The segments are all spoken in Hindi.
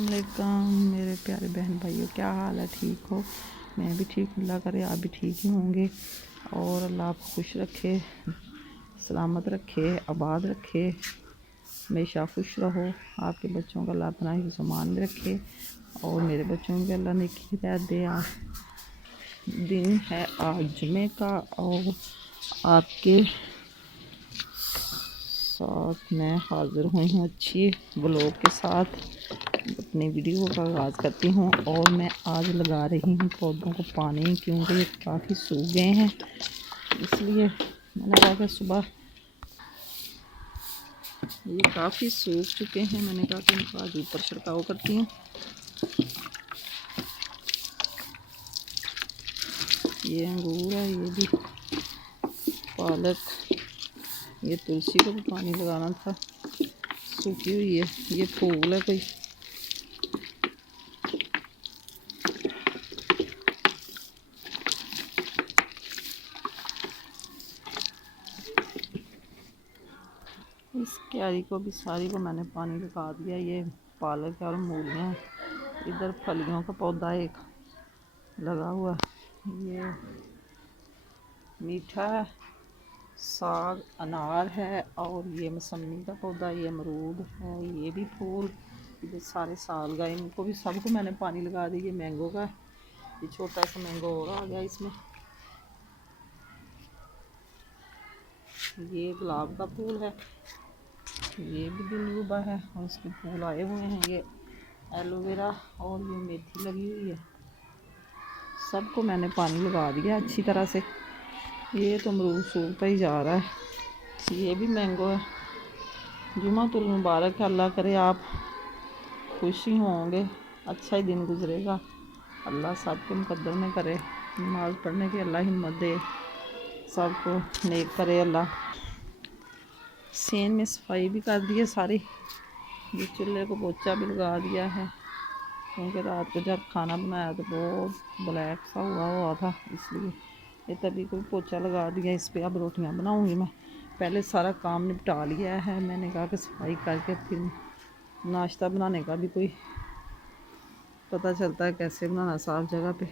अस्सलाम वालेकुम मेरे प्यारे बहन भाइयों, क्या हाल है? ठीक हो? मैं भी ठीक हूँ, अल्लाह करे आप भी ठीक ही होंगे। और अल्लाह आपको खुश रखे, सलामत रखे, आबाद रखे, हमेशा खुश रहो। आपके बच्चों का अल्लाह अपना ही ज़मान में रखे और मेरे बच्चों के अल्लाह नेकी हिदायत दे। दिन है आज जुमे का और आपके साथ मैं हाज़िर हुई हूँ अच्छी ब्लॉग के साथ। अपनी वीडियो का आगाज़ करती हूँ और मैं आज लगा रही हूँ पौधों को पानी, क्योंकि ये काफ़ी सूख गए हैं। इसलिए मैंने कहा कि सुबह ये काफ़ी सूख चुके हैं, मैंने कहा कि इनको आज ऊपर छिड़काव करती हूँ। ये अंगूर है, ये भी पालक, ये तुलसी को भी पानी लगाना था, सूखी हुई है। ये फूल है कोई, इस क्यारी को भी सारी को मैंने पानी लगा दिया। ये पालक और मूलियाँ, इधर फलियों का पौधा एक लगा हुआ, ये मीठा है, साग, अनार है और ये मौसमी का पौधा, ये अमरूद है, ये भी फूल, इधर सारे साल गए, इनको भी सबको मैंने पानी लगा दी। ये मैंगो का, ये छोटा सा मैंगो और आ गया इसमें। ये गुलाब का फूल है, ये भी दिलरुबा है और इसके फूल आए हुए हैं। ये एलोवेरा और ये मेथी लगी हुई है, सबको मैंने पानी लगा दिया अच्छी तरह से। ये तो अमरूद सूखता ही जा रहा है। ये भी मैंगो है। जुमातुल मुबारक है, अल्लाह करे आप खुशी होंगे, अच्छा ही दिन गुजरेगा। अल्लाह सबके मुकद्दर में करे, नमाज़ पढ़ने की अल्लाह हिम्मत दे, सबको नेक करे अल्लाह। सेन में सफाई भी कर दी है सारी, ये चूल्हे को पोछा भी लगा दिया है, क्योंकि रात को जब खाना बनाया तो बहुत ब्लैक सा हुआ था, इसलिए ये तभी कोई पोछा लगा दिया इस पर। अब रोटियां बनाऊंगी मैं, पहले सारा काम निपटा लिया है। मैंने कहा कि सफाई करके फिर नाश्ता बनाने का भी कोई पता चलता है कैसे बनाना साफ़ जगह पे।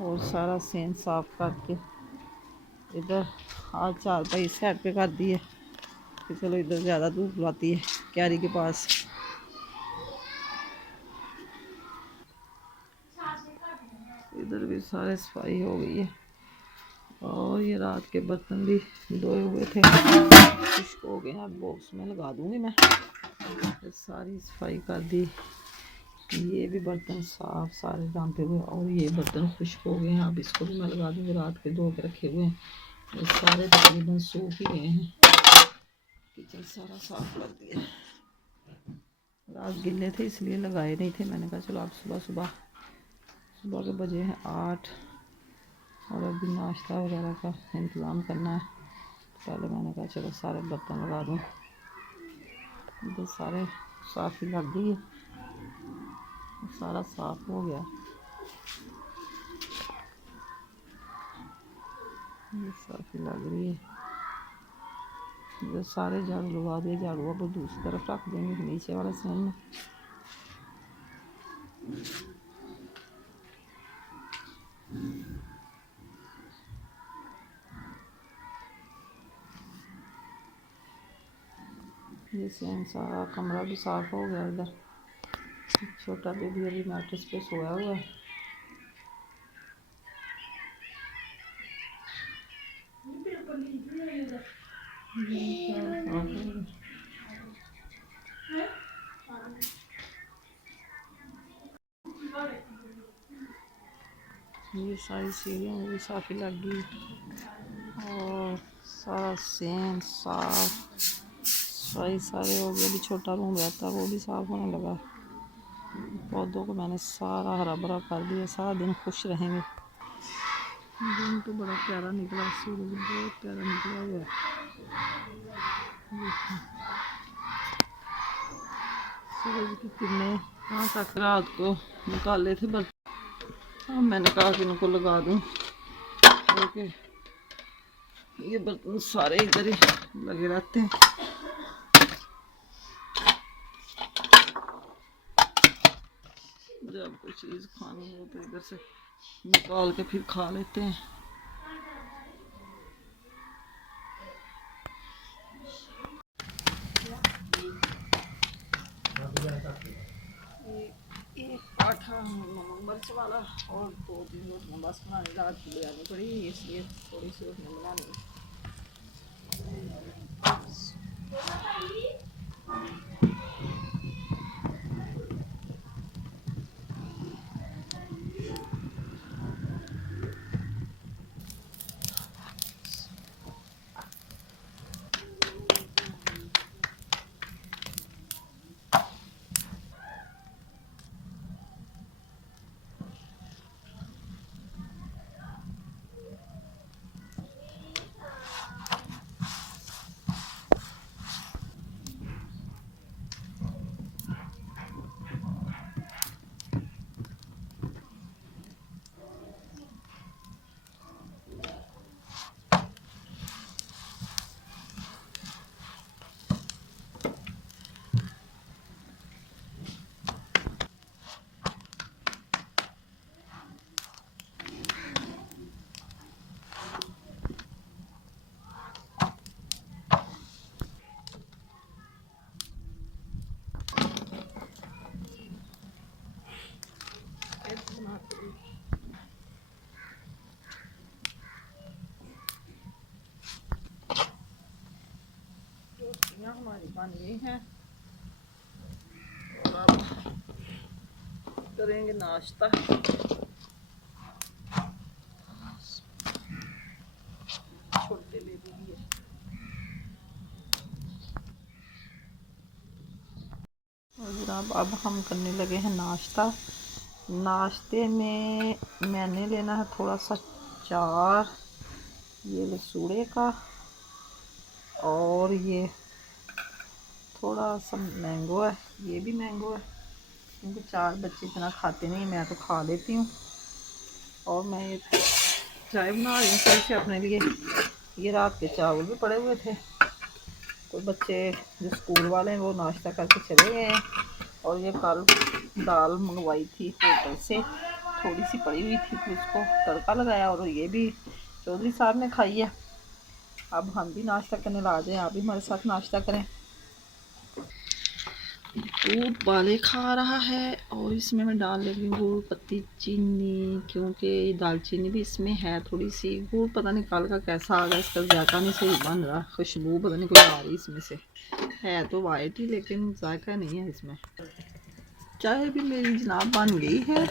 और सारा सेन साफ़ करके इधर आज चारपाई साइड पे कर दी है कि चलो इधर ज़्यादा धूप लाती है क्यारी के पास। इधर भी सारे सफाई हो गई है और ये रात के बर्तन भी धोए हुए थे, खुश्क हो गए हैं। अब बॉक्स में लगा दूंगी मैं। फिर सारी सफाई कर दी, ये भी बर्तन साफ सारे दांपे हुए और ये बर्तन खुश्क हो गए हैं। अब इसको भी मैं लगा दूंगी, रात के धो के रखे हुए हैं, ये सारे तकरीबन सूख ही गए हैं। किचन सारा साफ कर दिया, रात गिले थे इसलिए लगाए नहीं थे। मैंने कहा चलो आप सुबह के बजे हैं 8 और अभी नाश्ता वगैरह का इंतज़ाम करना है। पहले मैंने कहा चलो सारे बर्तन लगा दूँ, इधर सारे साफ़ी लग गई है, सारा साफ़ हो गया। ये साफ़ी लग रही है, इधर सारे झाड़ू लगा दिए। झाड़ू अब दूसरी तरफ रख देंगे नीचे वाले सेन में। ये सेन सारा कमरा भी साफ़ हो गया। इधर छोटा बेबी अभी मैट्रेस पे सोया हुआ है। ये सारी सीढ़ियों में भी साफ़ी लग गई और सारा सेन साफ सफाई सारे हो गया। अभी छोटा रूम रहता है वो भी साफ़ होने लगा। पौधों को मैंने सारा हरा भरा कर दिया, सारा दिन खुश रहेंगे। दिन तो बड़ा प्यारा निकला, सूरज बहुत प्यारा निकला हुआ है। सूरज की किरणें कहाँ तक रात को निकाले थे बर्तन, अब मैंने कहा कि इनको लगा दूँ, क्योंकि ये बर्तन सारे इधर ही लगे रहते हैं। जब कोई चीज़ खानी हो तो इधर से निकाल के फिर खा लेते हैं। एक पराठा नमक मिर्च वाला और 2-3 रोटियाँ बस बनानी, रात की बिरयानी पड़ी इसलिए थोड़ी सी रोटियाँ बनानी। रोटियाँ हमारी बन गई हैं और अब करेंगे नाश्ता। छोटे बेबी भी है। और जनाब अब हम करने लगे हैं नाश्ता। नाश्ते में मैंने लेना है थोड़ा सा चार, ये लसूड़े का, और ये थोड़ा सा मैंगो है, ये भी मैंगो है क्योंकि 4 बच्चे इतना खाते नहीं, मैं तो खा लेती हूँ। और मैं ये चाय बना रही हूँ फिर से अपने लिए। ये रात के चावल भी पड़े हुए थे, कोई बच्चे जो स्कूल वाले हैं वो नाश्ता करके चले गए हैं। और ये कल दाल मंगवाई थी होटल से, थोड़ी सी पड़ी हुई थी तो उसको तड़का लगाया और ये भी चौधरी साहब ने खाई है। अब हम भी नाश्ता करने ला जाएं, आप भी हमारे साथ नाश्ता करें। दूध वाले खा रहा है और इसमें मैं डाल लगी गुड़, पत्ती, चीनी, क्योंकि दालचीनी भी इसमें है थोड़ी सी। गुड़ पता नहीं कल का कैसा आ गया, इसका जायका नहीं सही बन रहा, खुशबू पता नहीं कोई आ रही इसमें से, है तो वाइट ही लेकिन जायका नहीं है इसमें। चाय भी मेरी जनाब बन गई है,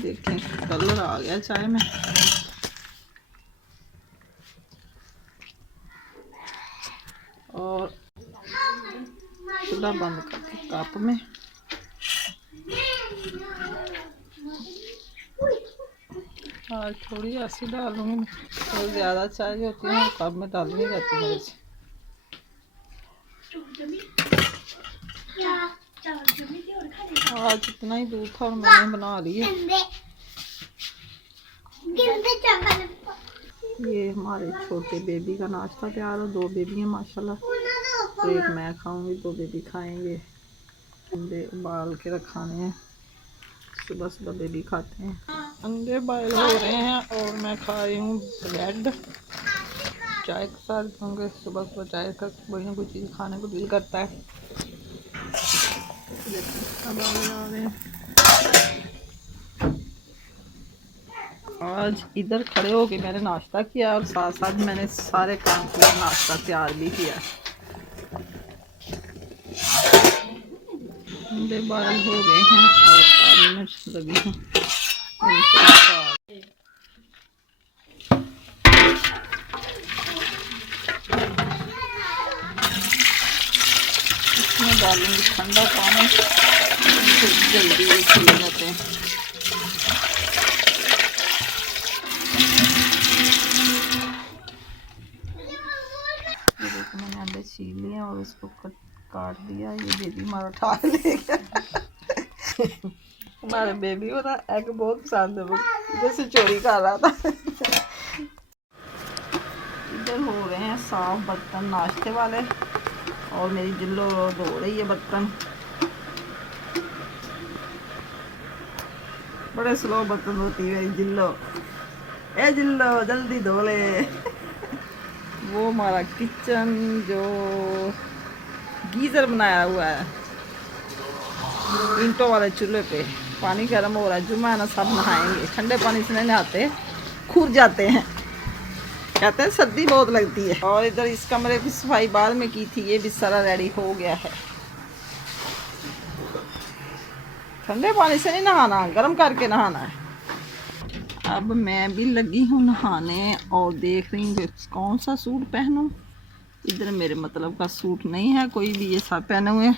देखें कलर आ गया चाय में। और चूल्हा बंद करके कप में आज थोड़ी ऐसी डालूंगी, तो ज़्यादा चाय जो होती है वो कप में डालनी रहती है मेरे से। आज इतना ही दूध था और मैंने बना लिया। ये हमारे छोटे बेबी का नाश्ता तैयार है, 2 बेबी हैं माशाल्लाह, तो एक मैं खाऊंगी, 2 बेबी खाएंगे। अंडे उबाल के रखाने हैं, सुबह सुबह बेबी खाते हैं। अंडे बॉयल हो रहे हैं और मैं खा रही हूँ ब्रेड चाय के साथ, क्योंकि सुबह सुबह चाय का कोई ना कोई चीज़ खाने को दिल करता है। अब आ रहे हैं, आज इधर खड़े होके मैंने नाश्ता किया और साथ साथ मैंने सारे काम किया, नाश्ता तैयार भी किया। अंडे बॉयल हो गए हैं और अब मिर्च लगी हूँ। इसमें डालूंगी ठंडा पानी, जल्दी खिल जाते हैं। मैंने अंडे छील लिए और इसको काट दिया। ये बेबी हमारा उठा ले गया। हमारे बेबी को ना एग बहुत पसंद है, वो इधर से चोरी कर रहा था। इधर हो रहे हैं साफ बर्तन नाश्ते वाले और मेरी जिल्लो धो रही है बर्तन। बड़े स्लो बर्तन होती है जिल्लो, ए जिल्लो जल्दी धो ले। वो हमारा किचन जो गीज़र बनाया हुआ है ईंटों वाले चूल्हे पे, पानी गर्म हो रहा है। जुम्मा है ना, सब नहाएंगे, ठंडे पानी से नहीं नहाते, खुर जाते हैं, कहते हैं सर्दी बहुत लगती है। और इधर इस कमरे की सफाई बाद में की थी, ये भी सारा रेडी हो गया है। ठंडे पानी से नहीं नहाना, गर्म करके नहाना है। अब मैं भी लगी हूँ नहाने और देख रही हूँ कौन सा सूट पहनूं। इधर मेरे मतलब का सूट नहीं है कोई भी, ये सब पहने हुए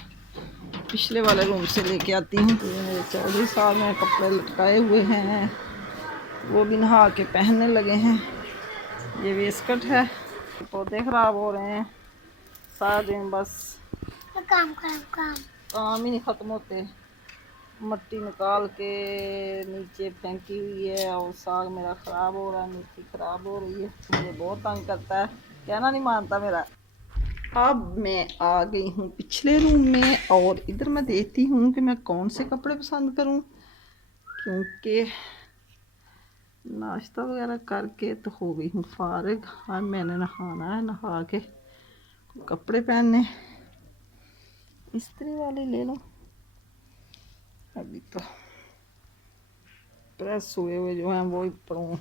पिछले वाले रूम से लेके आती हूँ। ये मेरे चौधरी साहब में कपड़े लटकाए हुए हैं, वो भी नहा के पहनने लगे हैं। ये वेस्कट है, पौधे खराब हो रहे हैं सारा दिन, बस काम ही नहीं ख़त्म होते। मट्टी निकाल के नीचे फेंकी हुई है और साग मेरा ख़राब हो रहा है, मिट्टी ख़राब हो रही है, मुझे बहुत तंग करता है, कहना नहीं मानता मेरा। अब मैं आ गई हूँ पिछले रूम में और इधर मैं देखती हूँ कि मैं कौन से कपड़े पसंद करूँ, क्योंकि नाश्ता वगैरह करके तो हो गई हूँ फारिग। अब मैंने नहाना है, नहा के कपड़े पहनने। इस्त्री वाले ले लो, अभी तो प्रेस हुए हुए जो हैं वो ही परों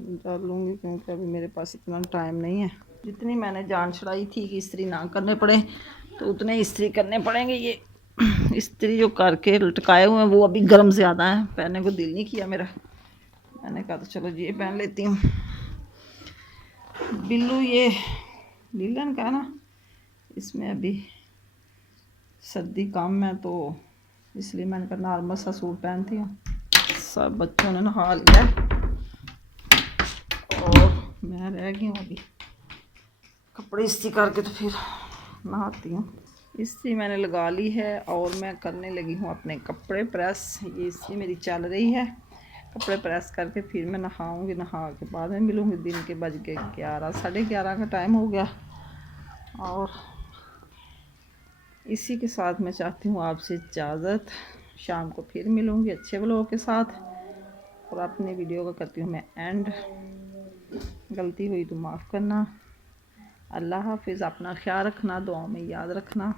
डालूँगी, क्योंकि अभी मेरे पास इतना टाइम नहीं है। जितनी मैंने जान छुड़ाई थी कि इस्त्री ना करने पड़े, तो उतने इस्त्री करने पड़ेंगे। ये इस्त्री जो करके लटकाए हुए हैं वो अभी गर्म ज़्यादा है, पहनने को दिल नहीं किया मेरा। मैंने कहा तो चलो ये पहन लेती हूँ। बिल्लू ये लीलन का ना, इसमें अभी सर्दी कम है तो इसलिए मैंने कहा नॉर्मल सा सूट पहनती हूँ। सब बच्चों ने नहा लिया और मैं रह गई हूँ अभी कपड़े इस्त्री करके, तो फिर नहाती हूँ। इस्त्री मैंने लगा ली है और मैं करने लगी हूँ अपने कपड़े प्रेस। ये इस्त्री मेरी चल रही है, कपड़े प्रेस करके फिर मैं नहाऊँगी। नहा के बाद में मिलूँगी। दिन के बज के 11, 11:30 का टाइम हो गया। और इसी के साथ मैं चाहती हूँ आपसे इजाज़त। शाम को फिर मिलूँगी अच्छे व्लॉग के साथ। और अपनी वीडियो का करती हूँ मैं एंड। गलती हुई तो माफ़ करना। अल्लाह हाफिज़। अपना ख्याल रखना, दुआ में याद रखना।